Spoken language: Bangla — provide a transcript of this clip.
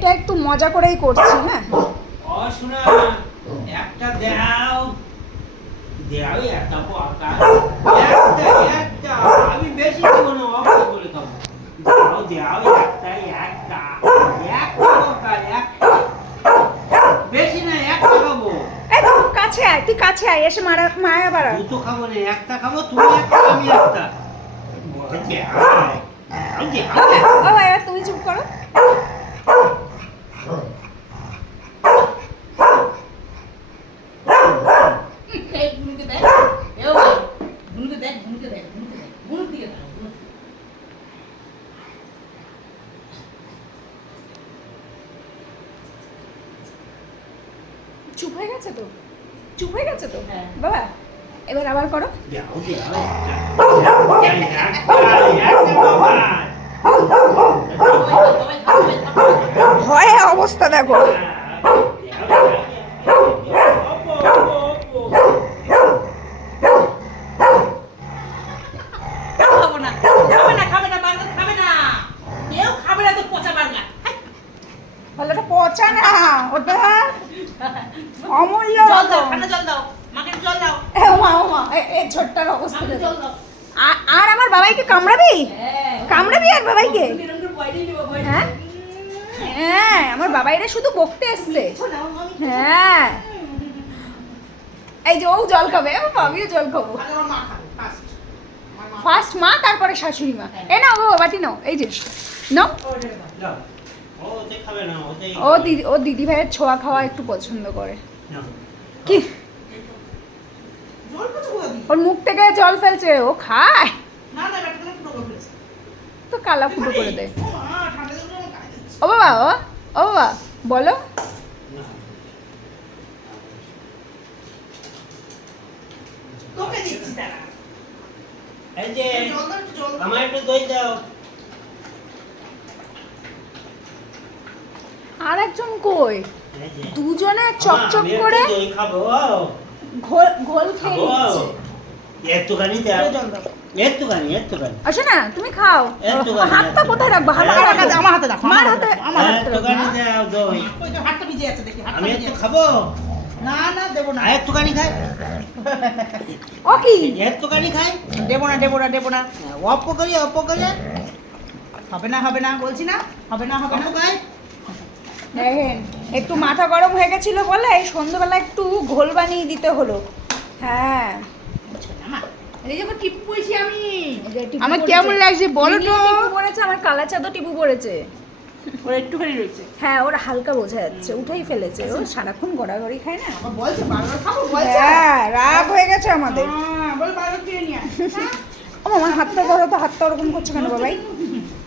এটা একটু মজা করেই করছি। হ্যাঁ ও শোনা, একটা দাও দাও, একটা পোকা, একটা আমি বেশি খাবো না, অল্প করে খাবো। দাও দাও, একটা পোকা, একটা বেশি না, একটা খাবো। এই তো কাছে আয়, তুই কাছে আয়, এসে মায়া বাড়া। দুটো খাবো না, একটা খাবো, তুমি একটা আমি একটা। ও ভাই এবার তুমি চুপ করো। চুপ হয়ে গেছে তো, চুপ হয়ে গেছে তো বাবা, এবার আবার করো। ভয়ে অবস্থা দেখো। ওটা পচা না, ওটা অমূল্য রতন। এই ছোট্টার অবস্থা দেখো। আর আমার বাবাইকে কামড়াবি, কামড়াবি আর বাবাইকে? হ্যাঁ হ্যাঁ, আমার বাবাইরা শুধু বকতে এসছে। হ্যাঁ এই যে ও জল খাবে, আমিও জল খাবো। ফার্স্ট মা, তারপরে শাশুড়ি মা। এ নাও বাবা, বাটি নাও, এই যে নাও। ও দিদি ভাইয়ের ছোঁয়া খাওয়া একটু পছন্দ করে। কি ওর মুখ থেকে জল ফেলছে, ও খায় তো কালা ফুটো করে দেয়। ও বাবা, ও বাবা বলো। আমার একটু দই দাও। আর একজন কই? দুজনে চকচক করে ঘোল খেয়ে নিচ্ছে। একটুখানি দাও, একটুখানি। আসো না, তুমি খাও। হাতটা কোথায় রাখবো? হাতটা রাখা আমার হাতে রাখো। আমার হাতে, আমার হাতে একটুখানি দাও দই। হাতটা ভিজে আছে দেখি। আমি একটু খাবো। না না দেবো না। একটুখানি খাই। ও কি একটুখানি খাই। দেবো না। অল্প করে হবে না বলছি না, হবে না খাই। দেখেন, একটু মাথা গরম হয়ে গেছিল বলে এই সন্ধ্যাবেলা একটু ঘোল বানিয়ে দিতে হলো। হ্যাঁ এই যখন টিপু পড়েছি আমি, আমার কেমন লাগছে বলো তো? টিপু পড়েছে, আমার কালা চাদর টিপু পড়েছে। ওর একটুখানি রয়েছে। হ্যাঁ ওর হালকা বোঝা যাচ্ছে, উঠেই ফেলেছে। ও সারাক্ষণ গড়াগড়ি খায় না। আবার বলছে বারবার খাবো বলছে। হ্যাঁ রাগ হয়ে গেছে আমাদের। বল বারবার কিনে নিয়ে আয়। ও আমার হাতটা ধরো তো, হাতটা ওরকম করছে কেন বাবাই?